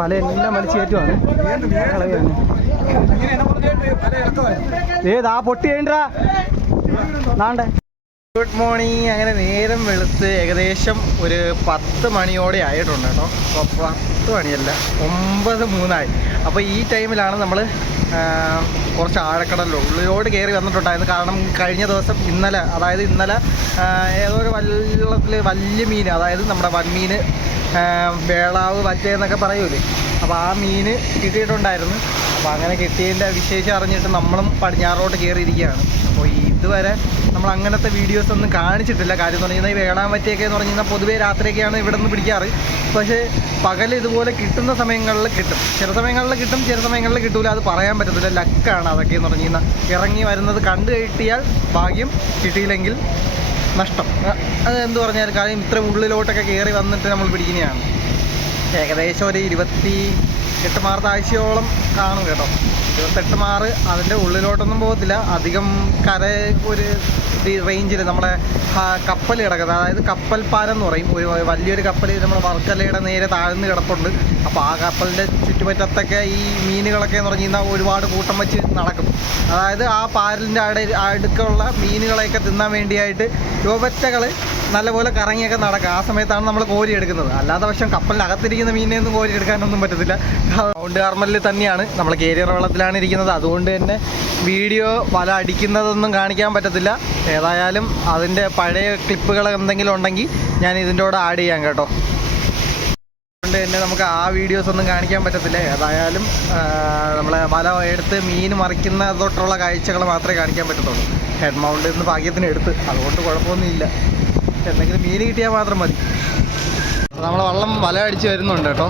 കഴിഞ്ഞ് എല്ലാം വലിച്ചു കയറ്റുവാണ്. ഏത് പൊട്ടി നാണ്ടേ. ഗുഡ് മോർണിംഗ് അങ്ങനെ നേരം വെളുത്ത് ഏകദേശം ഒരു പത്ത് മണിയോടെ ആയിട്ടുണ്ട് കേട്ടോ. അപ്പോൾ പത്ത് മണിയല്ല ഒമ്പത് മൂന്നായി. അപ്പോൾ ഈ ടൈമിലാണ് നമ്മൾ കുറച്ച് ആഴക്കടലിൽ ഉള്ളിലോട് കയറി വന്നിട്ടുണ്ടായിരുന്നു കാരണം കഴിഞ്ഞ ദിവസം ഇന്നലെ അതായത് ഇന്നലെ ഏതോ ഒരു വെള്ളത്തിൽ വലിയ മീൻ അതായത് നമ്മുടെ വൻമീൻ വേളാവ് വറ്റയെന്നൊക്കെ പറയൂലേ. അപ്പോൾ ആ മീൻ കിട്ടിയിട്ടുണ്ടായിരുന്നു. അപ്പോൾ അങ്ങനെ കിട്ടിയതിന്റെ വിശേഷം അറിഞ്ഞിട്ട് നമ്മളും പടിഞ്ഞാറോട്ട് കയറിയിരിക്കുകയാണ് അപ്പോൾ ഇതുവരെ നമ്മൾ അങ്ങനത്തെ വീഡിയോസ് ഒന്നും കാണിച്ചിട്ടില്ല. കാര്യം എന്ന് പറഞ്ഞാൽ ഈ വേളാൻ പറ്റിയൊക്കെ എന്ന് പറഞ്ഞു കഴിഞ്ഞാൽ പൊതുവേ രാത്രിയൊക്കെയാണ് ഇവിടെ നിന്ന് പിടിക്കാറ്. പക്ഷേ പകൽ ഇതുപോലെ കിട്ടുന്ന സമയങ്ങളിൽ കിട്ടും. ചില സമയങ്ങളിൽ കിട്ടും ചില സമയങ്ങളിൽ കിട്ടൂല. അത് പറയാൻ പറ്റത്തില്ല. ലക്കാണ് അതൊക്കെ എന്ന് പറഞ്ഞു ഇറങ്ങി വരുന്നത് കണ്ടു കിട്ടിയാൽ ഭാഗ്യം കിട്ടിയില്ലെങ്കിൽ നഷ്ടം. അത് എന്ത് പറഞ്ഞാലും കാര്യം ഇത്ര ഉള്ളിലോട്ടൊക്കെ കയറി വന്നിട്ട് നമ്മൾ പിടിക്കുന്നതാണ്. ഏകദേശം ഒരു ഇരുപത്തി എട്ട് മാർത്താഴ്ചയോളം കാണും കേട്ടോ. ഇരുപത്തെട്ട് മാറ് അതിന്റെ ഉള്ളിലോട്ടൊന്നും പോകത്തില്ല. അധികം കര ഒരു റേഞ്ചിൽ നമ്മുടെ കപ്പൽ കിടക്കുന്നത്. അതായത് കപ്പൽ പാലം എന്ന് പറയും. ഒരു വലിയൊരു കപ്പൽ നമ്മുടെ വർക്കലയുടെ നേരെ താഴ്ന്ന് കിടപ്പുണ്ട്. അപ്പോൾ ആ കപ്പലിന്റെ ചുറ്റുപറ്റത്തൊക്കെ ഈ മീനുകളൊക്കെ എന്ന് പറഞ്ഞു കഴിഞ്ഞാൽ ഒരുപാട് കൂട്ടം വെച്ച് നടക്കും. അതായത് ആ പാരലിന്റെ അട അടുക്കുള്ള മീനുകളെയൊക്കെ തിന്നാൻ വേണ്ടിയായിട്ട് യുവപറ്റകൾ നല്ലപോലെ കറങ്ങിയൊക്കെ നടക്കുക ആ സമയത്താണ് നമ്മൾ കോരി എടുക്കുന്നത്. അല്ലാതെ പക്ഷം കപ്പലിനകത്തിരിക്കുന്ന മീനിനെയൊന്നും കോരി എടുക്കാനൊന്നും പറ്റത്തില്ല. റൗണ്ട് കാർമലിൽ തന്നെയാണ്. നമ്മൾ കേരിയർ വെള്ളത്തിലാണ് ഇരിക്കുന്നത്. അതുകൊണ്ട് തന്നെ വീഡിയോ വല അടിക്കുന്നതൊന്നും കാണിക്കാൻ പറ്റത്തില്ല. ഏതായാലും അതിന്റെ പഴയ ക്ലിപ്പുകൾ എന്തെങ്കിലും ഉണ്ടെങ്കിൽ ഞാൻ ഇതിന്റെ കൂടെ ആഡ് ചെയ്യാം കേട്ടോ. അതുകൊണ്ട് തന്നെ നമുക്ക് ആ വീഡിയോസ് ഒന്നും കാണിക്കാൻ പറ്റത്തില്ല. ഏതായാലും നമ്മൾ വല എടുത്ത് മീൻ മറിക്കുന്ന തൊട്ടുള്ള കാഴ്ചകൾ മാത്രമേ കാണിക്കാൻ പറ്റത്തുള്ളൂ. ഹെഡ് മൗണ്ട് നിന്ന് ഭാഗ്യത്തിന് എടുത്ത്. അതുകൊണ്ട് കുഴപ്പമൊന്നുമില്ല. എന്തെങ്കിലും മീൻ കിട്ടിയാൽ മാത്രം മതി. നമ്മൾ വള്ളം വല അടിച്ച് വരുന്നുണ്ട് കേട്ടോ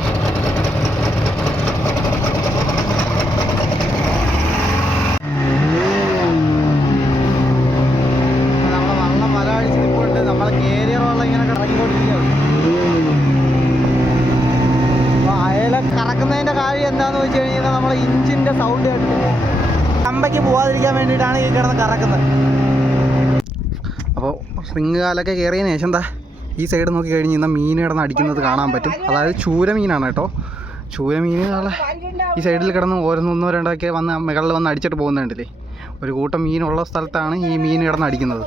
നമ്മളെ വള്ളം വല അടിച്ച് നിൽപ്പുണ്ട് നമ്മളെ കേരിയർ വള്ളം ഇങ്ങനെ കിടങ്ങിക്കൊണ്ടിരിക്കുകയാണ് അപ്പോൾ അയല കറക്കുന്നതിന്റെ കാര്യം എന്താണെന്ന് വെച്ച് കഴിഞ്ഞാൽ നമ്മളെ ഇഞ്ചിന്റെ സൗണ്ട് കേട്ടിട്ട് കമ്പയ്ക്ക് പോവാതിരിക്കാൻ വേണ്ടിയിട്ടാണ് ഈ കിടന്ന് കറക്കുന്നത്. അപ്പോൾ റിങ് കാലൊക്കെ കയറിയതിന് ശേഷം എന്താ ഈ സൈഡ് നോക്കി കഴിഞ്ഞ് കഴിഞ്ഞാൽ മീൻ കിടന്ന് അടിക്കുന്നത് കാണാൻ പറ്റും. അതായത് ചൂര മീനാണ് കേട്ടോ. ചൂര മീനുകളെ ഈ സൈഡിൽ കിടന്ന് ഓരോന്നൊന്നോ രണ്ടൊക്കെ വന്ന് മുകളിൽ വന്ന് അടിച്ചിട്ട് പോകുന്നുണ്ടല്ലേ. ഒരു കൂട്ടം മീനുള്ള സ്ഥലത്താണ് ഈ മീൻ കിടന്ന് അടിക്കുന്നത്.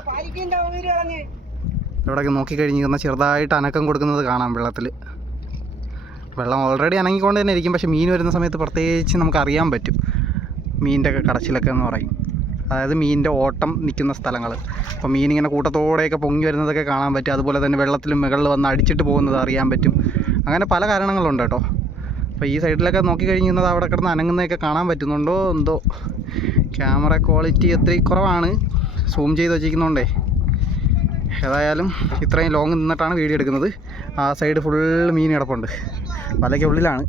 ഇവിടെയൊക്കെ നോക്കിക്കഴിഞ്ഞ് കഴിഞ്ഞാൽ ചെറുതായിട്ട് അനക്കം കൊടുക്കുന്നത് കാണാം വെള്ളത്തിൽ വെള്ളം ഓൾറെഡി അനങ്ങിക്കൊണ്ട് തന്നെ ഇരിക്കും. പക്ഷേ മീൻ വരുന്ന സമയത്ത് പ്രത്യേകിച്ച് നമുക്ക് അറിയാൻ പറ്റും. മീനിന്റെ ഒക്കെ കടച്ചിലൊക്കെ എന്ന് പറയും. അതായത് മീനിന്റെ ഓട്ടം നിൽക്കുന്ന സ്ഥലങ്ങൾ. അപ്പോൾ മീൻ ഇങ്ങനെ കൂട്ടത്തോടെയൊക്കെ പൊങ്ങി വരുന്നതൊക്കെ കാണാൻ പറ്റും. അതുപോലെ തന്നെ വെള്ളത്തിൽ മുകളിൽ വന്ന് അടിച്ചിട്ട് പോകുന്നത് അറിയാൻ പറ്റും. അങ്ങനെ പല കാരണങ്ങളുണ്ട് കേട്ടോ. അപ്പോൾ ഈ സൈഡിലൊക്കെ നോക്കിക്കഴിഞ്ഞാൽ അവിടെ കിടന്ന് അനങ്ങുന്നതൊക്കെ കാണാൻ പറ്റുന്നുണ്ടോ? എന്തോ ക്യാമറ ക്വാളിറ്റി അത്രയും കുറവാണ്. സൂം ചെയ്ത് വെച്ചിരിക്കുന്നതുകൊണ്ടേ. ഏതായാലും ഇത്രയും ലോങ് നിന്നിട്ടാണ് വീഡിയോ എടുക്കുന്നത്. ആ സൈഡ് ഫുൾ മീൻ കിടപ്പുണ്ട്. വലയ്ക്ക് ഉള്ളിലാണ്.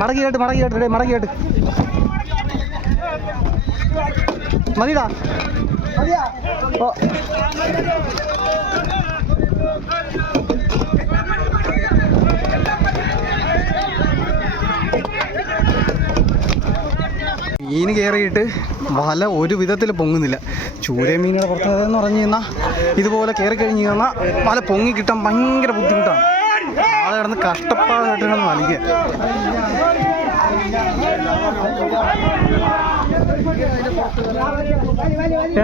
மடக்கி கேட்டு மடக்கி கேட்டு மடக்கி கேட்டு மதிடா மதியா ஓ മീൻ കയറിയിട്ട് വല ഒരു വിധത്തിൽ പൊങ്ങുന്നില്ല. ചൂര മീനുകളുടെ പ്രത്യേകത എന്ന് പറഞ്ഞു കഴിഞ്ഞാൽ ഇതുപോലെ കയറി കഴിഞ്ഞ് കഴിഞ്ഞാൽ വല പൊങ്ങി കിട്ടാൻ ഭയങ്കര ബുദ്ധിമുട്ടാണ്. ആളെ കിടന്ന് കഷ്ടപ്പാടായിട്ട് കിടന്ന് വലിക്കുക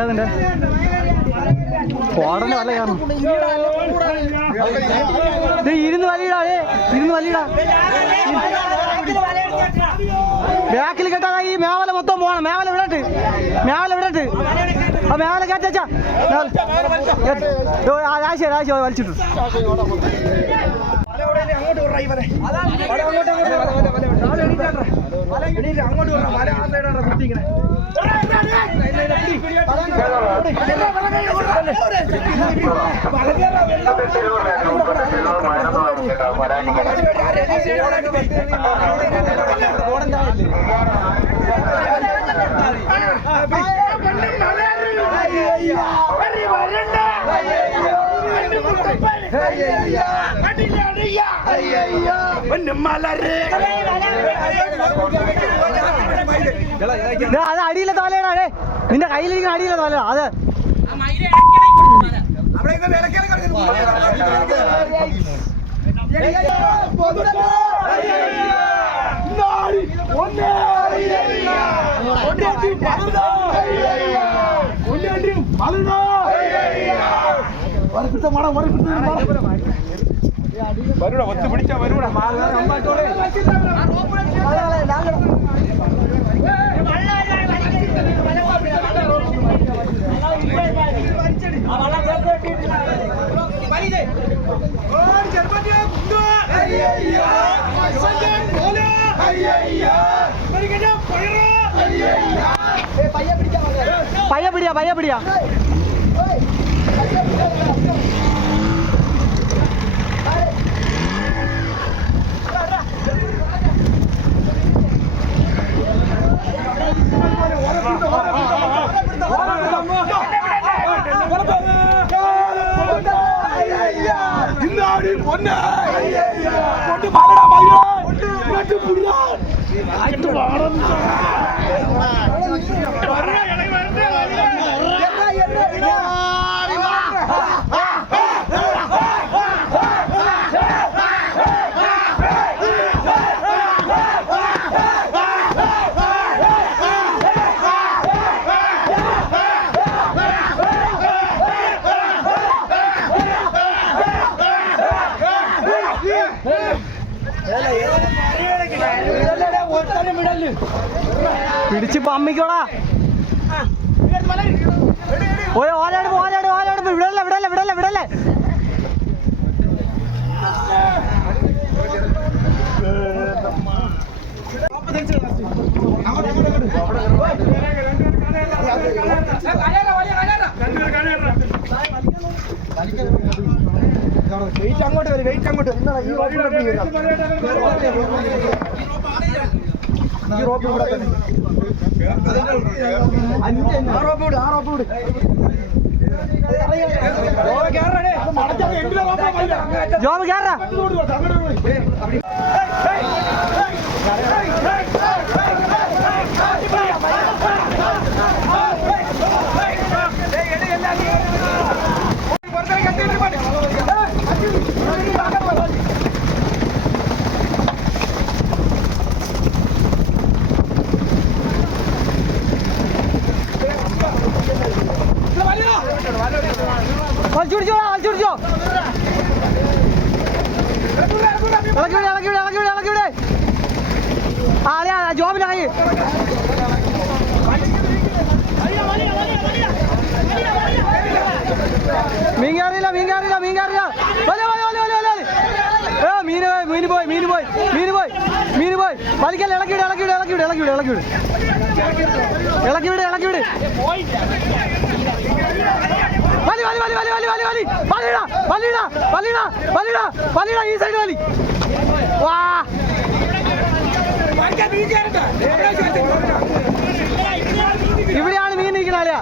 ഏതുണ്ട്? കോടന്റെ വല കാണും ഇരുന്ന് വലിയിടാ ഇരുന്ന് വലിയടാ. ബാക്കിൽ കേട്ടാ ഈ മേവല മൊത്തം പോകണം മേവല വിടട്ട്. മേവല വിടട്ട്. ആ മേവല കയറ്റാ രാശ രാശ വലിച്ചിട്ടു. അങ്ങോട്ട് വിടണം. വരണ്ട അത് അടിയിലെ തോലയാണ് അടേ നിന്റെ കയ്യിലിരിക്കുന്ന അടിയിലെ തോല അത് വരൂടാ பிடித்த மடம் வரை வருடா ஒத்து பிடிச்சா வருடா. பையன் பிடியா கொண்டு பாடா மயிலா கொண்டு புரியா വെയിറ്റ് അങ്ങോട്ട് വരും വെയിറ്റ് അങ്ങോട്ട് ഈ റോപ്പ്. ഈ റോപ്പ് ഇവിടെ തന്നെ ആ റോപ്പ് വിട് ആ റോപ്പ് വിട് ജോബ് കേറണേ. അത് മടക്കാതെ എങ്കിലേ റോപ്പ് മതിയില്ല. അങ്ങ് ജോബ് കയറാ വലിച്ചു പിടിച്ചോ വലിച്ചു പിടിച്ചോ ഇളക്കി വിട് ഇളക്കി വിട് ഇളക്കി വിട് ഇളക്കി വിട്. ആ അതെ ആ ജോബിലായി മീൻ കയറിയില്ല മീൻ കയറിയില്ല മീൻ കയറിയില്ല. വലിയ വലിയ വലിയ വലിയ വലിയ ഏ മീന് പോയി മീന് പോയി മീന് പോയി മീന് പോയി മീന് പോയി. വലിക്കല്ല ഇളക്കി വിട് ഇളക്കി വിട് ഇളക്കി വിട് ഇളക്കി വിട് ഇളക്കി വിട്. ഇളക്കി വിട് ഇളക്കി വലി വലി വലി വലി വലി വലി. വലി വലിടാ വലിടാ വലിടാ വലിടാ വലിടാ ഈ സൈഡ് വലി. വാ. ഇവിടെയാണ് മീൻ നിൽക്കണ അതെ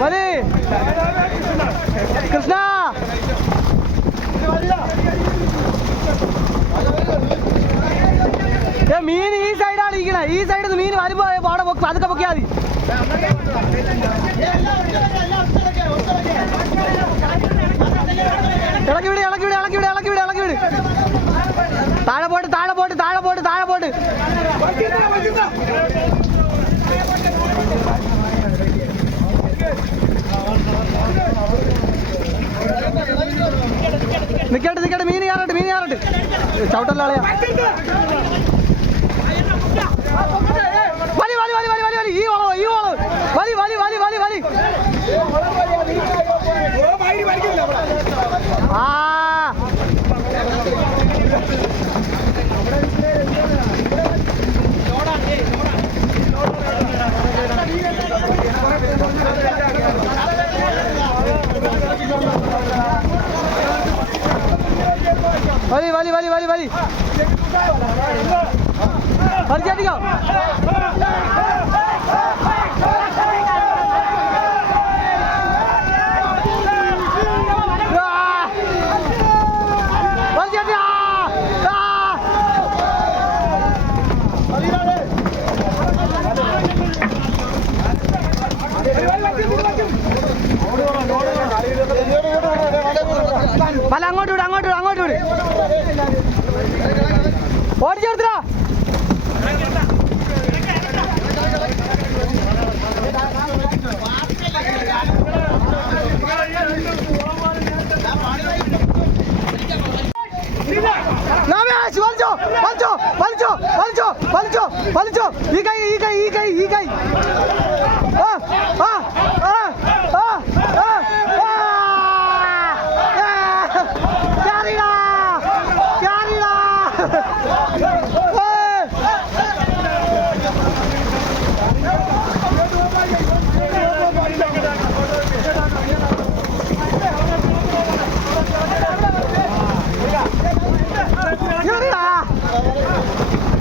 വലി കൃഷ്ണ ഏ, മീൻ ഈ സൈഡാണ് ഇരിക്കണേ ഈ സൈഡിൽ നിന്ന് മീൻ വരുമ്പോ പാടെ പൊക്കി അതൊക്കെ പൊക്കിയാൽ മതി. ഇളക്കി വിട് ഇളക്കി വിട് ഇളക്കി വിട് ഇളക്കി വിട് ഇളക്കി വിട്. താഴെ പോട്ട് താഴെ പോട്ട് താഴെ പോട്ട് താഴെ പോട്ട് നിക്കട്ടെ നിക്കട്ടെ മീൻ കയറട്ടെ മീൻ കയറട്ടെ. ചവിട്ടല്ല वाली वाली वाली वाली वाली वाली ये वालो ये वालो वाली वाली वाली वाली वाली हाँ वाली वाली वाली वाली वाली ¡Arriba, arriba! ही काय ही काय ही काय ही काय हा हा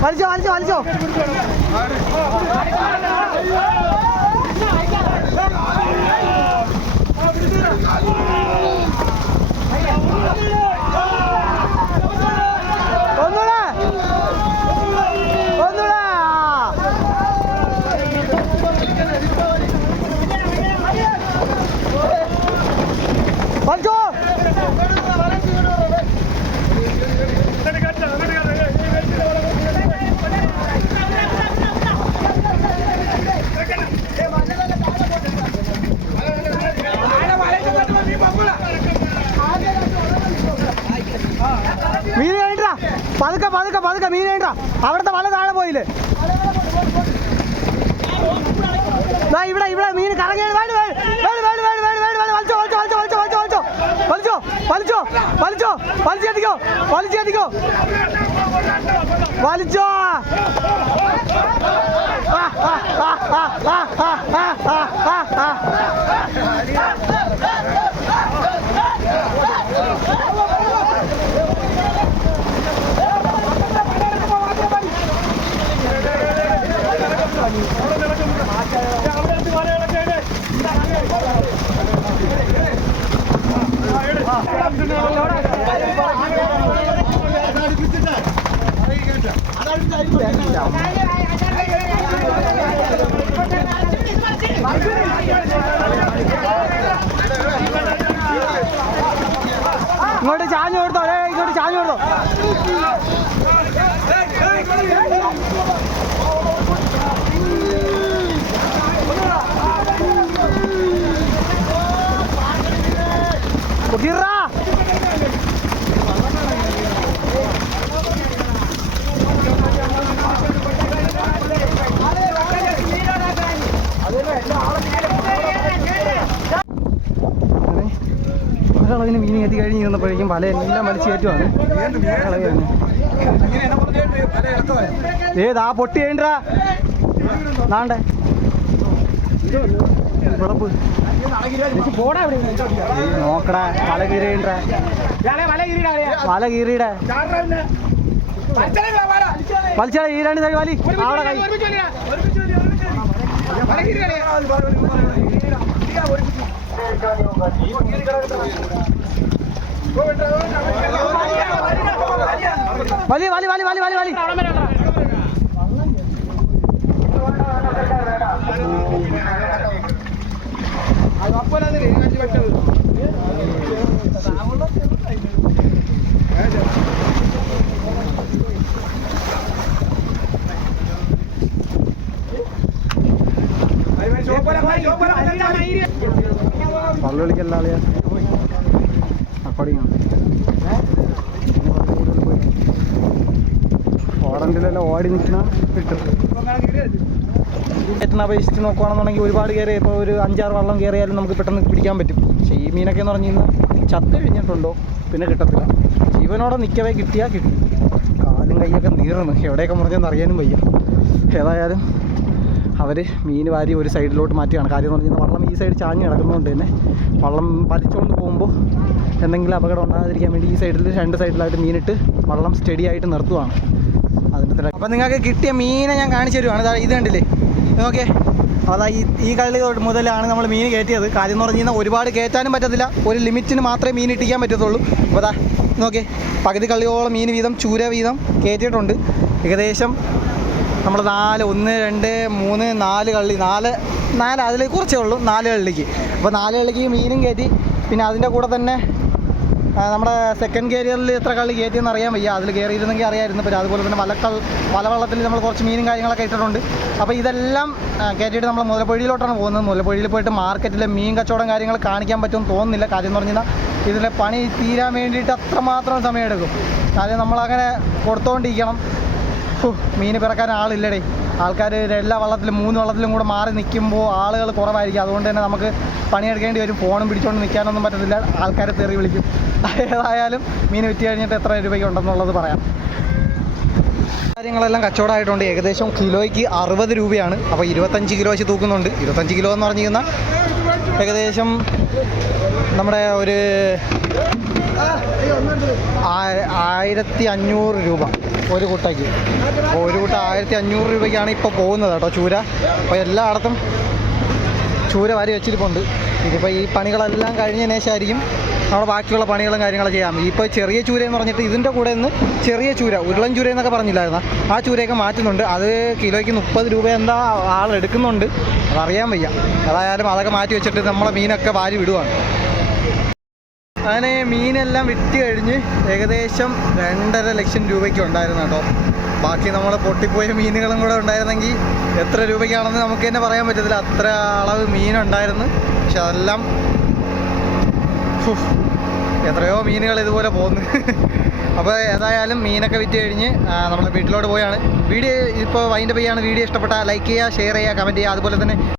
വലിച്ചോ വലിച്ചോ വലിച്ചോ. പതുക്കെ പതുക്കെ പതുക്കെ മീൻ വേണ്ട. അവിടുത്തെ വല താഴെ പോയില്ലേ? ഇവിടെ ഇവിടെ മീൻ കറങ്ങി വലിച്ചോ വലിച്ചോ വലിച്ചോ വലിച്ചോ ആ, ആ, ആ, ആ, ആ, ആ, ശരിക്കും വലയെല്ലാം വലിച്ചു കയറ്റുവാണ് കളയാണ് ഏതാ പൊട്ടി കഴിഞ്ഞാ നോക്കടാ വല കീറിയണ്ടാ വല കീറിയിടാ. വലിച്ചാ ഈരാണി തൈ അവിടെ കൈ. ഒരു വലി വലി വലി വലി വലി വലി പള്ളിക്കല്ലാളിയാ ഓടി നിൽക്കുന്ന കിട്ടും ഏറ്റവും അപേക്ഷിച്ച് നോക്കുകയാണെന്നുണ്ടെങ്കിൽ ഒരുപാട് കയറി ഇപ്പോൾ ഒരു അഞ്ചാറ് വള്ളം കയറിയാലും നമുക്ക് പെട്ടെന്ന് പിടിക്കാൻ പറ്റും. പക്ഷേ ഈ മീനൊക്കെ എന്ന് പറഞ്ഞു കഴിഞ്ഞാൽ ചത്ത് കഴിഞ്ഞിട്ടുണ്ടോ? പിന്നെ കിട്ടത്തില്ല. ജീവനോടെ നിൽക്കവേ കിട്ടിയാൽ കിട്ടും. കാലും കൈയൊക്കെ നീറുന്നു എവിടെയൊക്കെ മുറിഞ്ഞെന്ന് അറിയാനും വയ്യ. ഏതായാലും അവർ മീൻ വാരി ഒരു സൈഡിലോട്ട് മാറ്റിയാണ് കാര്യം എന്ന് പറഞ്ഞാൽ വള്ളം ഈ സൈഡ് ചാഞ്ഞ് കിടക്കുന്നതുകൊണ്ട് തന്നെ വള്ളം വലിച്ചുകൊണ്ട് പോകുമ്പോൾ എന്തെങ്കിലും അപകടം ഉണ്ടാകാതിരിക്കാൻ വേണ്ടി ഈ സൈഡിൽ രണ്ട് സൈഡിലായിട്ട് മീനിട്ട് വള്ളം സ്റ്റഡി ആയിട്ട് നിർത്തുവാണ്. അതിന്റെ അപ്പോൾ നിങ്ങൾക്ക് കിട്ടിയ മീനെ ഞാൻ കാണിച്ചു തരുവാണ്. ഇത് കണ്ടില്ലേ? ഓക്കെ അതാ ഈ ഈ കള്ളി മുതലാണ് നമ്മൾ മീൻ കയറ്റിയത്. കാര്യം എന്ന് പറഞ്ഞു കഴിഞ്ഞാൽ ഒരുപാട് കയറ്റാനും പറ്റത്തില്ല. ഒരു ലിമിറ്റിന് മാത്രമേ മീൻ ഇട്ടിക്കാൻ പറ്റത്തുള്ളൂ. അപ്പോൾ അതാ നോക്കേ പകുതി കള്ളിയോളം മീൻ വീതം ചൂര വീതം കയറ്റിയിട്ടുണ്ട്. ഏകദേശം നമ്മൾ നാല് ഒന്ന് രണ്ട് മൂന്ന് നാല് കള്ളി. നാല് നാല് അതിൽ കുറച്ചേ ഉള്ളൂ. നാല് കള്ളിക്ക്. അപ്പോൾ നാല് കള്ളിക്ക് മീനും കയറ്റി. പിന്നെ അതിന്റെ കൂടെ തന്നെ നമ്മുടെ സെക്കൻഡ് കേരിയറിൽ എത്ര കള്ളി കയറ്റിയെന്ന് അറിയാൻ വയ്യ. അതിൽ കയറിയിരുന്നെങ്കിൽ അറിയായിരുന്നു. പിന്നെ അതുപോലെ തന്നെ വലക്കൾ വലവള്ളത്തിൽ നമ്മൾ കുറച്ച് മീനും കാര്യങ്ങളൊക്കെ ഇട്ടിട്ടുണ്ട്. അപ്പോൾ ഇതെല്ലാം കയറ്റിയിട്ട് നമ്മൾ മുലപ്പൊഴിയിലോട്ടാണ് പോകുന്നത്. മുലപ്പൊഴിയിൽ പോയിട്ട് മാർക്കറ്റിലെ മീൻ കച്ചവടം കാര്യങ്ങൾ കാണിക്കാൻ പറ്റുമെന്ന് തോന്നുന്നില്ല. കാര്യം എന്ന് പറഞ്ഞാൽ ഇതിലെ പണി തീരാൻ വേണ്ടിയിട്ട് അത്രമാത്രം സമയമെടുക്കും. കാര്യം നമ്മളങ്ങനെ കൊടുത്തുകൊണ്ടിരിക്കണം മീൻ പിറക്കാൻ ആളില്ലടേ. ആൾക്കാർ എല്ലാ വള്ളത്തിലും മൂന്ന് വള്ളത്തിലും കൂടെ മാറി നിൽക്കുമ്പോൾ ആളുകൾ കുറവായിരിക്കും. അതുകൊണ്ട് തന്നെ നമുക്ക് പണിയെടുക്കേണ്ടി വരും. ഫോണും പിടിച്ചുകൊണ്ട് നിൽക്കാനൊന്നും പറ്റത്തില്ല. ആൾക്കാരെ തെറി വിളിക്കും. ഏതായാലും മീൻ വിറ്റ് കഴിഞ്ഞിട്ട് എത്ര രൂപയ്ക്ക് ഉണ്ടെന്നുള്ളത് പറയാം. കാര്യങ്ങളെല്ലാം കച്ചവടമായിട്ടുണ്ട്. ഏകദേശം കിലോയ്ക്ക് അറുപത് രൂപയാണ്. അപ്പോൾ ഇരുപത്തഞ്ച് കിലോ വെച്ച് തൂക്കുന്നുണ്ട്. ഇരുപത്തഞ്ച് കിലോ എന്ന് പറഞ്ഞു കഴിഞ്ഞാൽ ഏകദേശം നമ്മുടെ ഒരു ആയിരത്തി അഞ്ഞൂറ് രൂപ. ഒരു കുട്ടയ്ക്ക് അപ്പോൾ ഒരു കൂട്ട ആയിരത്തി അഞ്ഞൂറ് രൂപയ്ക്കാണ് ഇപ്പോൾ പോകുന്നത് കേട്ടോ ചൂര. അപ്പോൾ എല്ലായിടത്തും ചൂര വാരി വെച്ചിരിപ്പുണ്ട്. ഇതിപ്പോൾ ഈ പണികളെല്ലാം കഴിഞ്ഞതിന് ശേഷമായിരിക്കും നമ്മുടെ ബാക്കിയുള്ള പണികളും കാര്യങ്ങളും ചെയ്യാം ഇപ്പോൾ ചെറിയ ചൂര എന്ന് പറഞ്ഞിട്ട് ഇതിന്റെ കൂടെ നിന്ന് ചെറിയ ചൂര ഉരുളൻ ചൂര എന്നൊക്കെ പറഞ്ഞില്ലായിരുന്ന? ആ ചൂരയൊക്കെ മാറ്റുന്നുണ്ട്. അത് കിലോയ്ക്ക് മുപ്പത് രൂപ എന്താ ആൾ എടുക്കുന്നുണ്ട്. അതറിയാൻ വയ്യ. ഏതായാലും അതൊക്കെ മാറ്റി വെച്ചിട്ട് നമ്മളെ മീനൊക്കെ വാരി വിടുവാണ്. അങ്ങനെ മീനെല്ലാം വിറ്റ് കഴിഞ്ഞ് ഏകദേശം രണ്ടര ലക്ഷം രൂപയ്ക്ക് ഉണ്ടായിരുന്നു കേട്ടോ. ബാക്കി നമ്മൾ പൊട്ടിപ്പോയ മീനുകളും കൂടെ ഉണ്ടായിരുന്നെങ്കിൽ എത്ര രൂപയ്ക്കാണെന്ന് നമുക്ക് തന്നെ പറയാൻ പറ്റത്തില്ല. അത്ര അളവ് മീനുണ്ടായിരുന്നു. പക്ഷെ അതെല്ലാം എത്രയോ മീനുകൾ ഇതുപോലെ പോകുന്നു അപ്പോൾ ഏതായാലും മീനൊക്കെ വിറ്റ് കഴിഞ്ഞ് നമ്മുടെ വീട്ടിലോട്ട് പോയാണ്. വീഡിയോ ഇപ്പോൾ വൈൻഡ് ചെയ്യാണ്. വീഡിയോ ഇഷ്ടപ്പെട്ടാൽ ലൈക്ക് ചെയ്യുക ഷെയർ ചെയ്യുക കമന്റ് ചെയ്യുക. അതുപോലെ തന്നെ